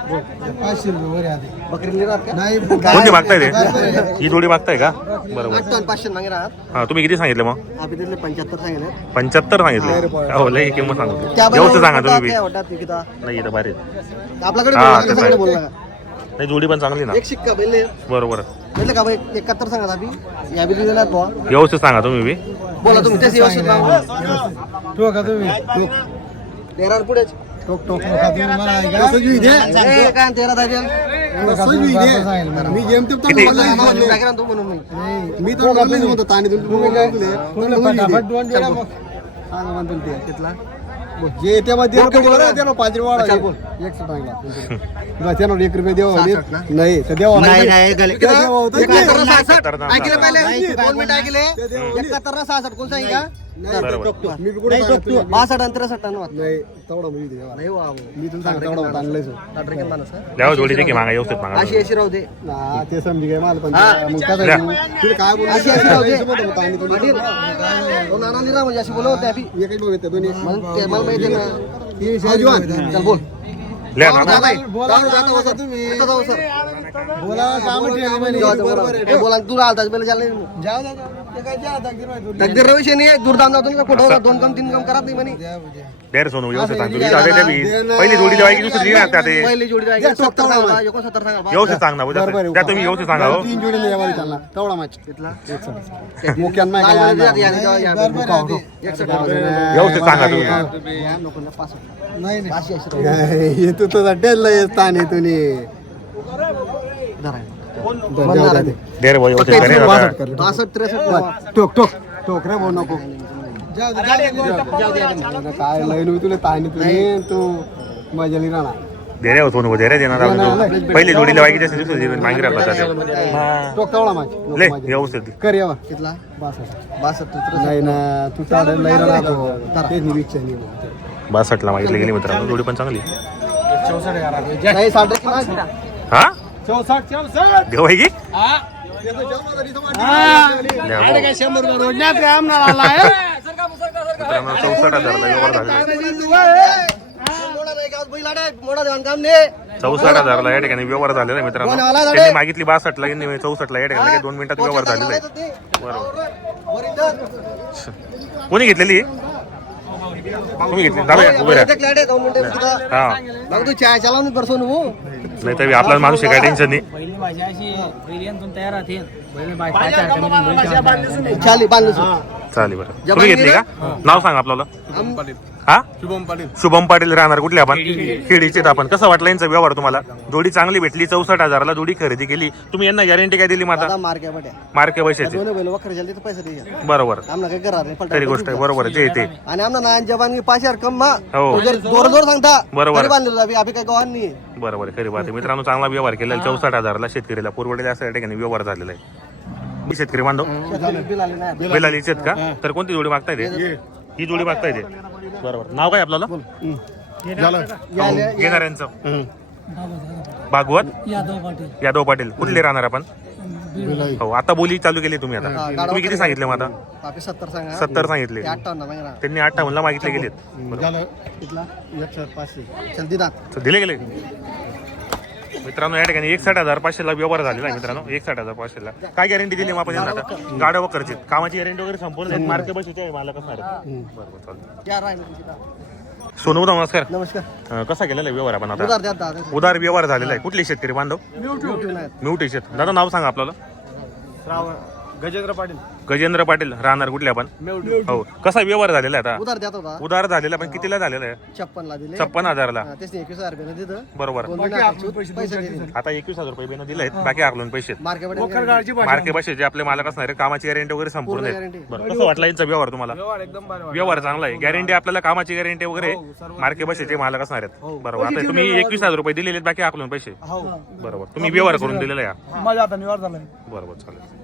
500 रुपये वर आधी बकरी नाही राहत का? नाही कोणती मागताय ते ही जोडी मागताय का बरोबर 8 टन 500 मागे राहत. हा तुम्ही किती सांगितलं मग आपली तिथले 75 सांगितले. 75 सांगितले हो लय किंमत सांगतो त्या व्यवस्थित सांगा तुम्ही बी. काय वाटतात विकता? नाही इथं भारी आपल्याकडे हा, बोलला का? तसं सगळं आहे. बोलला का? नाही जोडी पण चांगली ना एक शिक्का बैल बरोबर बैल का बाई 71 सांगा अभी या बी दिलेला तो. व्यवस्थित सांगा तुम्ही बी बोला तुम्ही तेच व्यवस्थित नाव. ठोक का तुम्ही तेरा पुढेच. ठोक ठोक का तुम्ही मला ऐका ए, काय 13 द्यायला? मी गेम ते किती? तू म्हणून मी. मी तर म्हणतो ताणी तुम्ही काय फटाफट दोन दिला मग सांगा म्हणतो ते तिथला. जे त्यामध्ये बोल, बोल, बोल. त्याला 5 वाढा अच्छा, बोल. 1 सांगला त्यानं 1 रुपये देवा 66 ना? नाही तर देवा नाही नाही गले. किती देवा होतं? 71 ला 66. 71 ना. ऐकलं पहिले? नाही, 2 मिनिटं ऐकले. ते देवा. 71 ला 66 कोण सांगितलं का? नाही बरोबर. टोकतो. मी कुठे नाही, सांगतो? 62 आणि 63 टन वाट. नाही तेवढा मी देवा नाही वा. मी तुला सांगतो तेवढा चांगलाच ताटरेके माणूस हं. द्यावं जोडी दे की मागा व्यवस्थित मागा 80 राहू दे. ना ते समजी काय मला पण हा. मग काय द्या. तुला काय बोलू 80 राहू दे. ताणी तुला पाटील. तो नाना निरा म्हणजे अशी बोलवते अभि. एकच बघ येते दोन्ही मग ते मला माहिती आहे ना. अजवान चल बोल. लिहा ना दादा आहे. बोला दादा जातो ना सर. तुम्ही. आता जाऊ सर. बोला काम ठेवली म्हणे. बरोबर आहे. ए, बोला तू राहता बेल चालले जाऊ दे ते काय द्या दाखीर माहिती तकदीर विषय नाही दूरदाम जातो ना कुठं 2 कम 3 कम करत नाही म्हणे. डेर सोनू व्यवस्थित सांगतो मी आले त्या बी पहिली जोडी लावायची दुसरी दिली ना त्या ते पहिली जोडी राहिली 70 सांगा 69 सांगा व्यवस्थित सांग ना उद्या बरोबर आहे. त्या तुम्ही व्यवस्थित सांगा हो 3 जोडी नाही यावारी चालला तेवढा मॅच तिथला मुख्यान नाही काय व्यवस्थित सांगा तुम्ही नाही हे तू तुझा टेल ताणी तुनी डेर भाऊ व्यवस्थित करे दादा. 62 63 टोक टोक टोक रे भाऊ नको काय लय तुला ताणी तुनी तू मजा राहणार डेरे हो सोनू डेरे देणार आहोत तू. पहिली जोडी लावायची दुसरी दुसरी मागे राहतात त्या ते. टोक तेवढा मॅच ले व्यवस्थित कर यावा तिथला 62 62 नाही ना तू चालेल लय राहणार ते निरीक्षा नाही 62 ला मागितली गेली मित्रांनो जोडी पण चांगली नाही 60 हा 64 देऊ आहे की मित्रांनो 64,000 ला व्यवहार झालेला आहे. 64,000 ला या ठिकाणी व्यवहार झालेला आहे मित्रांनो त्यांनी मागितली 62 ला यांनी 64 ला या ठिकाणी 2 मिनिटात व्यवहार झालेला आहे बरोबर कोणी घेतलेली तुम्ही घेतली दादा उभे राहा हा तू चाय चला ना परसों नाही तर आपला माणूस आहे काय टेन्शन नाही पहिली भाजी अशी पहिल्यांतून तयार राहते पहिले चाली बांधलं चालेल बरं तुम्ही घेतली का नाव सांग आपल्याला हा शुभम पाटील राहणार कुठले आपण खेडीचे आपण कसं वाटलं यांचा व्यवहार तुम्हाला जोडी चांगली भेटली 64,000 ला जोडी खरेदी केली तुम्ही यांना गॅरंटी काय दिली माता मार्के पैशाची बरोबर खरी गोष्ट आहे बरोबर आहे, जे ते आणि आमना ना जवान 5000 कम हो जोर जोर सांगता बरोबर. बांधलं अभी काही गव्हाण नाही बरोबर आहे, खरी बात आहे मित्रांनो चांगला व्यवहार केलेला 64,000 ला शेतकरीला पुरवडेला असं या ठिकाणी व्यवहार झालेला आहे मी शेतकरी बांधव बिल आले नाही बेलालीच आहेत का तर कोणती जोडी मागताय ते ही जोडी मागताय ते बरोबर नाव काय आपल्याला घेणाऱ्यांचं भागवत यादव पाटील कुठले राहणार आपण हो आता बोली चालू केली तुम्ही आता तुम्ही किती सांगितले मग आता आपले 70 सांगा 70 सांगितले 58 मागे त्यांनी 58 ला मागितले गेलेत कितला 105 चल दिदा तर दिले गेले मित्रांनो या ठिकाणी 61,500 ला व्यवहार झालेला आहे मित्रांनो 61,500 ला काय गॅरंटी दिली मग आपण यांना आता गाड्या वगैरे कामाची गॅरंटी वगैरे संपूर्ण मार्के बसचे आहे मला कसं बरोबर चालतं क्या राहिलं सोनू नमस्कार नमस्कार कसा गेलेला आहे व्यवहार आपण उधार आता द्या दादा उदार व्यवहार झालेला आहे कुठले शेतकरी बांधव मिवटे शेत दादा नाव सांगा आपल्याला गजेंद्र पाटील राहणार कुठले आपण हो कसा व्यवहार झालेला आहे आता उधार द्या होता उधार झालेला पण कितीला झालेला आहे 56 ला दिले 56,000 ला तेच 21000 रुपये दिलं बरोबर पैसे दिले आता 21,000 रुपये बेन दिले आहेत बाकी आकलून पैसे मार्केट मार्के भाषे जे आपले मालक असणार कामाची गॅरंटी वगैरे संपूर्ण आहेत guarantee. बरं कसं वाटलं यांचा व्यवहार तुम्हाला व्यवहार चांगला आहे गॅरंटी आपल्याला कामाची गॅरंटी वगैरे मार्के भाषेचे मालक असणार आहेत बरोबर आता तुम्ही 21,000 रुपये दिलेले आहेत बाकी आकलून पैसे बरोबर तुम्ही व्यवहार करून दिलेला आहे माझा आता निवार झाला बरोबर चालेल